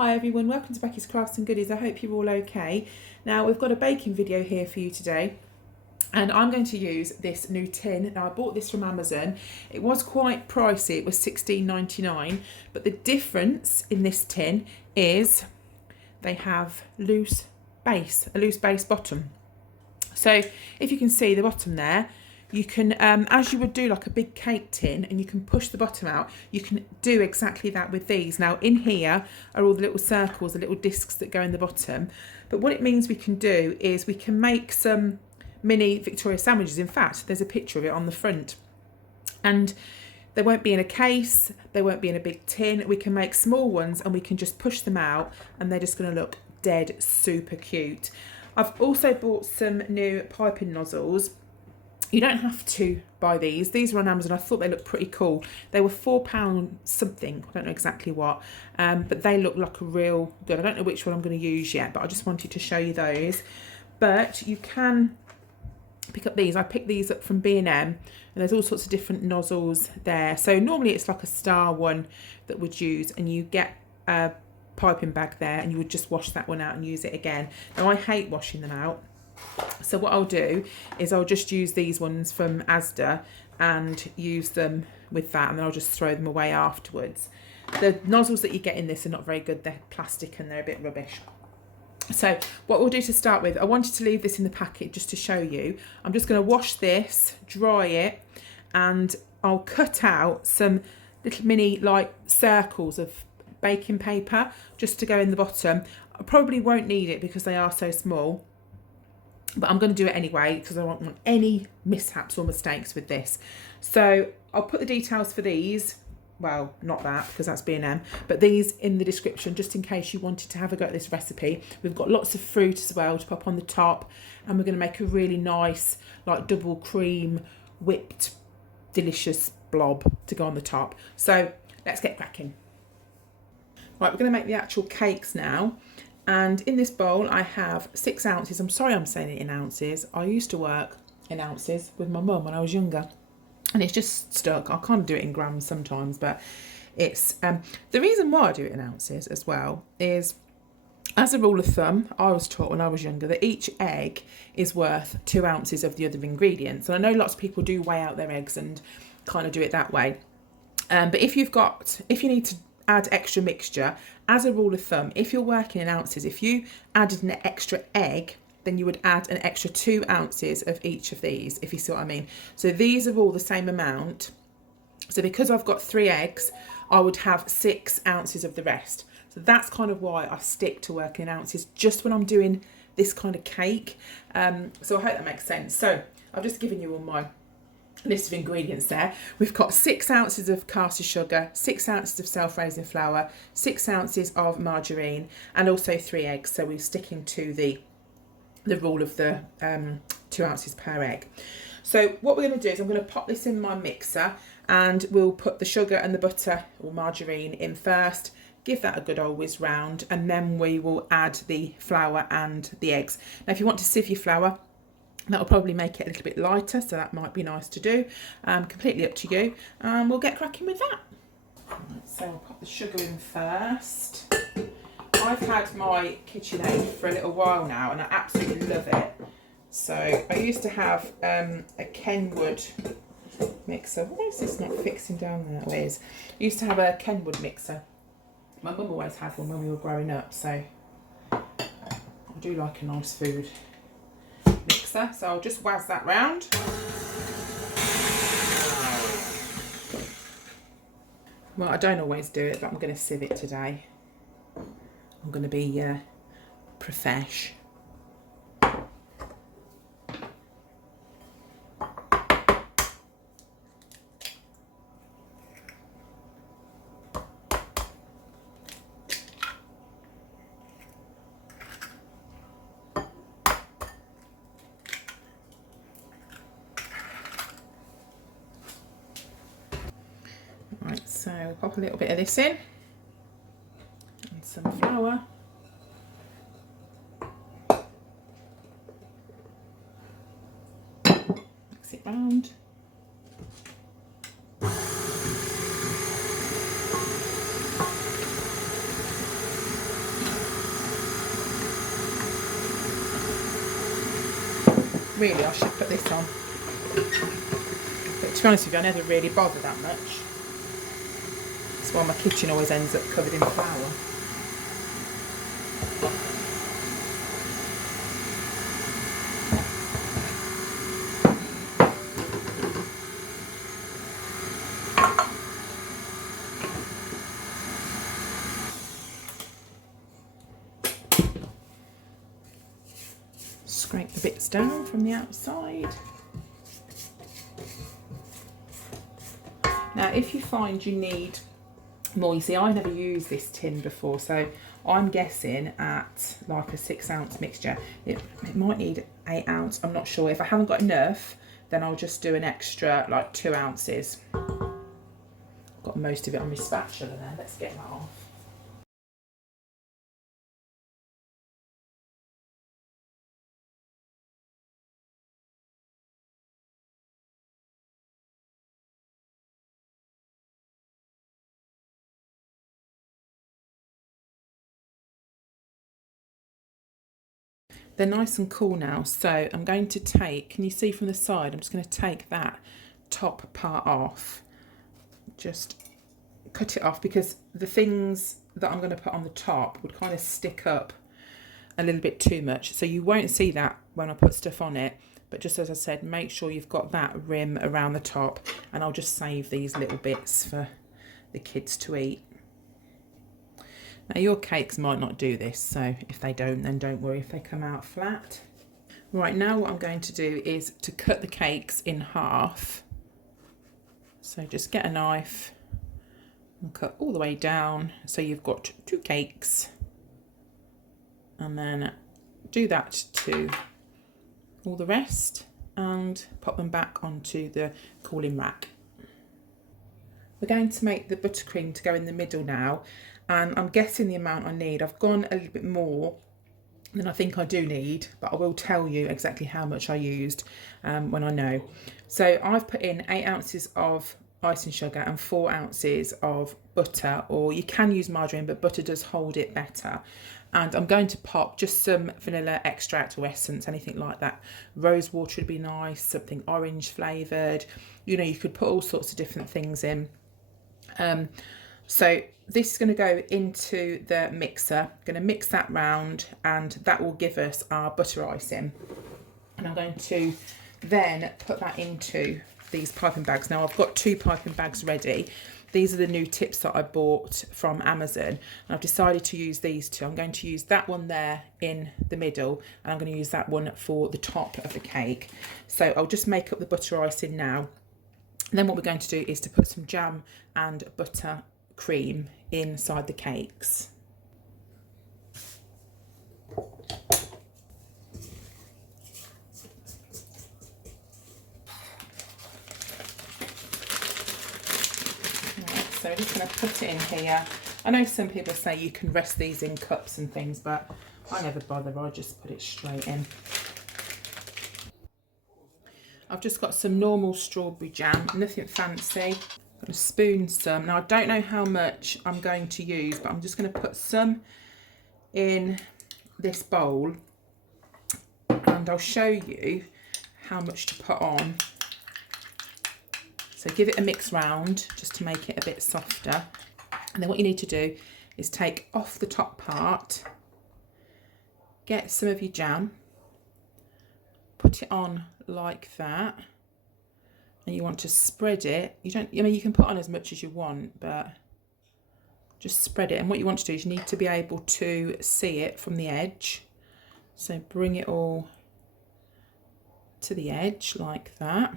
Hi everyone, welcome to Becky's Crafts and Goodies. I hope you're all okay. Now we've got a baking video here for you today and I'm going to use this new tin. Now I bought this from Amazon. It was quite pricey, it was $16.99, but the difference in this tin is they have a loose base bottom. So if you can see the bottom there, you can, as you would do like a big cake tin, and you can push the bottom out, you can do exactly that with these. Now in here are all the little circles, the little discs that go in the bottom. But what it means we can do is we can make some mini Victoria sandwiches. In fact, there's a picture of it on the front. And they won't be in a case, they won't be in a big tin. We can make small ones and we can just push them out and they're just going to look dead super cute. I've also bought some new piping nozzles. You don't have to buy these. These were on Amazon. I thought they looked pretty cool. They were £4 something. I don't know exactly what, but they look like a real good. I don't know which one I'm going to use yet, but I just wanted to show you those. But you can pick up these. I picked these up from B&M, and there's all sorts of different nozzles there. So normally it's like a star one that would use, and you get a piping bag there, and you would just wash that one out and use it again. Now I hate washing them out. So what I'll do is I'll just use these ones from Asda and use them with that, and then I'll just throw them away afterwards. The nozzles that you get in this are not very good. They're plastic and they're a bit rubbish. So what we'll do to start with, I wanted to leave this in the packet just to show you. I'm just going to wash this, dry it, and I'll cut out some little mini like circles of baking paper just to go in the bottom. I probably won't need it because they are so small, but I'm going to do it anyway because I don't want any mishaps or mistakes with this. So I'll put the details for these, well, not that because that's B&M, but these in the description just in case you wanted to have a go at this recipe. We've got lots of fruit as well to pop on the top, and we're going to make a really nice like double cream whipped delicious blob to go on the top. So let's get cracking. Right, we're going to make the actual cakes now. And in this bowl I have 6 ounces. I'm sorry I'm saying it in ounces. I used to work in ounces with my mum when I was younger, and it's just stuck. I can't do it in grams sometimes, but it's the reason why I do it in ounces as well is, as a rule of thumb, I was taught when I was younger that each egg is worth 2 ounces of the other ingredients. And I know lots of people do weigh out their eggs and kind of do it that way. But if you need to add extra mixture, as a rule of thumb, if you're working in ounces, if you added an extra egg, then you would add an extra 2 ounces of each of these, if you see what I mean. So these are all the same amount. So because I've got 3 eggs, I would have 6 ounces of the rest. So that's kind of why I stick to working in ounces just when I'm doing this kind of cake. So I hope that makes sense. So I've just given you all my list of ingredients there. We've got 6 ounces of caster sugar, 6 ounces of self-raising flour, 6 ounces of margarine, and also 3 eggs. So we're sticking to the rule of the 2 ounces per egg. So what we're going to do is I'm going to pop this in my mixer, and we'll put the sugar and the butter or margarine in first, give that a good old whiz round, and then we will add the flour and the eggs. Now if you want to sieve your flour, that'll probably make it a little bit lighter, so that might be nice to do. Completely up to you. We'll get cracking with that. Right, so I'll pop the sugar in first. I've had my KitchenAid for a little while now and I absolutely love it. So I used to have a Kenwood mixer. Why is this not fixing down there? Oh, it is. I used to have a Kenwood mixer. My mum always had one when we were growing up, so I do like a nice food mixer. So I'll just wazz that round. Well, I don't always do it, but I'm going to sieve it today. I'm going to be profesh. Right, so pop a little bit of this in and some flour. Mix it round. Really, I should put this on. But to be honest with you, I never really bother that much. That's why my kitchen always ends up covered in flour. Scrape the bits down from the outside. Now, if you find you need more, you see, I never used this tin before, so I'm guessing at like a 6 ounce mixture. It might need 8 ounce, I'm not sure. If I haven't got enough, then I'll just do an extra like 2 ounces. Got most of it on my spatula there, let's get that off. They're nice and cool now, so I'm going to take, can you see from the side, I'm just going to take that top part off. Just cut it off because the things that I'm going to put on the top would kind of stick up a little bit too much. So you won't see that when I put stuff on it, but just as I said, make sure you've got that rim around the top, and I'll just save these little bits for the kids to eat. Now your cakes might not do this, so if they don't, then don't worry if they come out flat. Right, now what I'm going to do is to cut the cakes in half. So just get a knife and cut all the way down so you've got 2 cakes, and then do that to all the rest and pop them back onto the cooling rack. We're going to make the buttercream to go in the middle now, and I'm guessing the amount I need. I've gone a little bit more than I think I do need, but I will tell you exactly how much I used when I know. So I've put in 8 ounces of icing sugar and 4 ounces of butter, or you can use margarine, but butter does hold it better. And I'm going to pop just some vanilla extract or essence, anything like that. Rose water would be nice, something orange flavoured. You know, you could put all sorts of different things in. So this is going to go into the mixer. I'm going to mix that round, and that will give us our butter icing. And I'm going to then put that into these piping bags. Now I've got 2 piping bags ready. These are the new tips that I bought from Amazon, and I've decided to use these 2. I'm going to use that one there in the middle, and I'm going to use that one for the top of the cake. So I'll just make up the butter icing now. And then what we're going to do is to put some jam and butter cream inside the cakes. So I'm just going to put it in here. I know some people say you can rest these in cups and things, but I never bother. I just put it straight in. I've just got some normal strawberry jam, nothing fancy. I'm going to spoon some. Now I don't know how much I'm going to use, but I'm just going to put some in this bowl, and I'll show you how much to put on. So give it a mix round just to make it a bit softer. And then what you need to do is take off the top part, get some of your jam, put it on like that, and you want to spread it. I mean, you can put on as much as you want, but just spread it. And what you want to do is you need to be able to see it from the edge. So bring it all to the edge like that.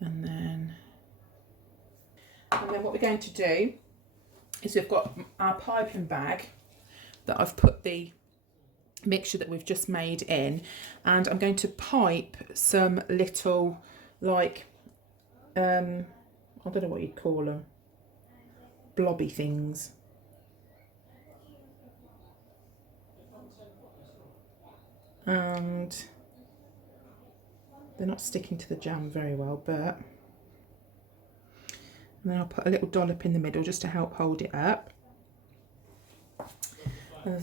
And then what we're going to do is we've got our piping bag that I've put the mixture that we've just made in, and I'm going to pipe some little, like, I don't know what you'd call them, blobby things. And they're not sticking to the jam very well, but and then I'll put a little dollop in the middle just to help hold it up. And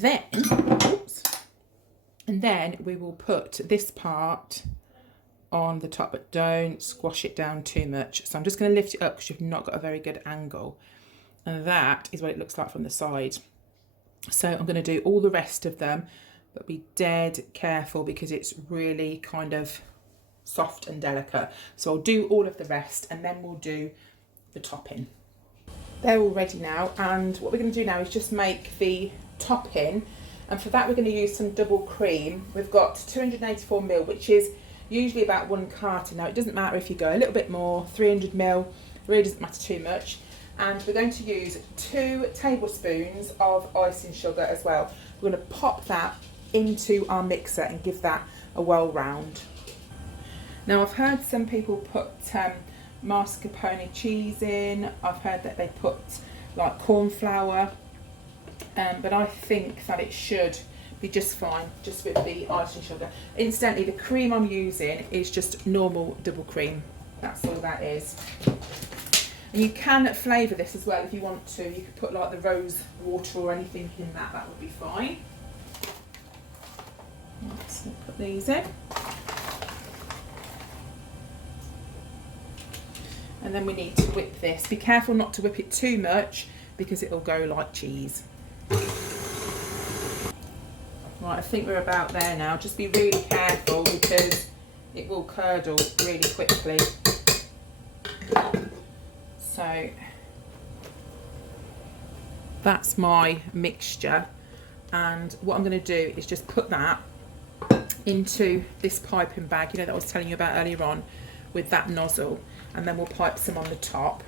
then we will put this part on the top, but don't squash it down too much. So I'm just going to lift it up because you've not got a very good angle. And that is what it looks like from the side. So I'm going to do all the rest of them, but be dead careful because it's really kind of soft and delicate. So I'll do all of the rest and then we'll do the topping. They're all ready now, and what we're going to do now is just make the topping, and for that we're going to use some double cream. We've got 284ml, which is usually about 1 carton. Now it doesn't matter if you go a little bit more, 300ml, really doesn't matter too much. And we're going to use 2 tablespoons of icing sugar as well. We're going to pop that into our mixer and give that a whirl round. Now I've heard some people put mascarpone cheese in. I've heard that they put like corn flour, but I think that it should be just fine just with the icing sugar. Incidentally, the cream I'm using is just normal double cream. That's all that is. And you can flavour this as well if you want to. You could put like the rose water or anything in that, that would be fine. Let's put these in. And then we need to whip this. Be careful not to whip it too much because it'll go like cheese. Right, I think we're about there now. Just be really careful because it will curdle really quickly. So that's my mixture, and what I'm going to do is just put that into this piping bag, you know, that I was telling you about earlier on with that nozzle, and then we'll pipe some on the top.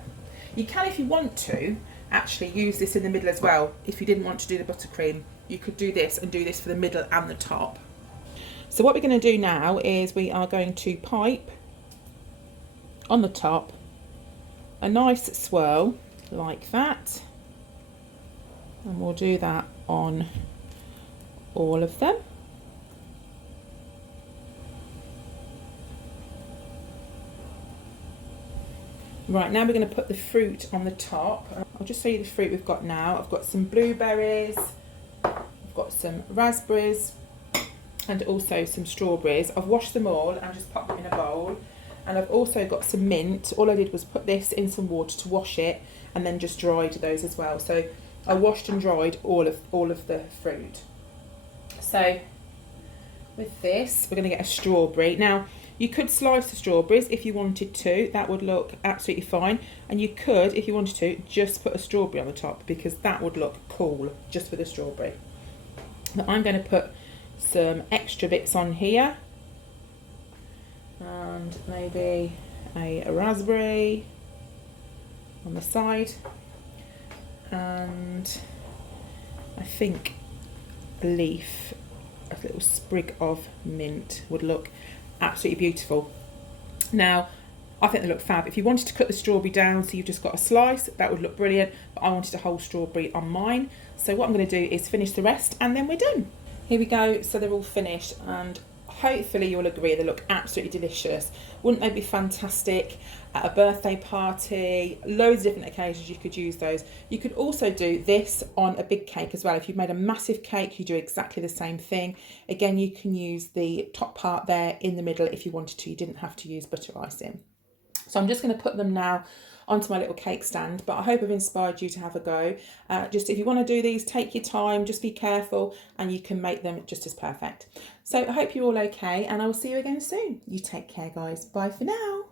You can, if you want to, actually use this in the middle as well. If you didn't want to do the buttercream, you could do this and do this for the middle and the top. So what we're going to do now is we are going to pipe on the top a nice swirl like that, and we'll do that on all of them. Right, now we're going to put the fruit on the top. I'll just show you the fruit we've got now. I've got some blueberries, I've got some raspberries, and also some strawberries. I've washed them all and just popped them in a bowl. And I've also got some mint. All I did was put this in some water to wash it and then just dried those as well. So I washed and dried all of the fruit. So with this, we're going to get a strawberry. Now, you could slice the strawberries if you wanted to. That would look absolutely fine. And you could, if you wanted to, just put a strawberry on the top because that would look cool just with a strawberry. But I'm going to put some extra bits on here. And maybe a raspberry on the side, and I think a leaf, a little sprig of mint would look absolutely beautiful. Now I think they look fab. If you wanted to cut the strawberry down so you've just got a slice, that would look brilliant, but I wanted a whole strawberry on mine. So what I'm going to do is finish the rest and then we're done. Here we go, so they're all finished, and hopefully you'll agree they look absolutely delicious. Wouldn't they be fantastic at a birthday party? Loads of different occasions you could use those. You could also do this on a big cake as well. If you've made a massive cake, you do exactly the same thing. Again, you can use the top part there in the middle if you wanted to. You didn't have to use butter icing. So I'm just going to put them now onto my little cake stand, but I hope I've inspired you to have a go. Just if you want to do these, take your time, just be careful, and you can make them just as perfect. So I hope you're all okay, and I will see you again soon. You take care, guys. Bye for now.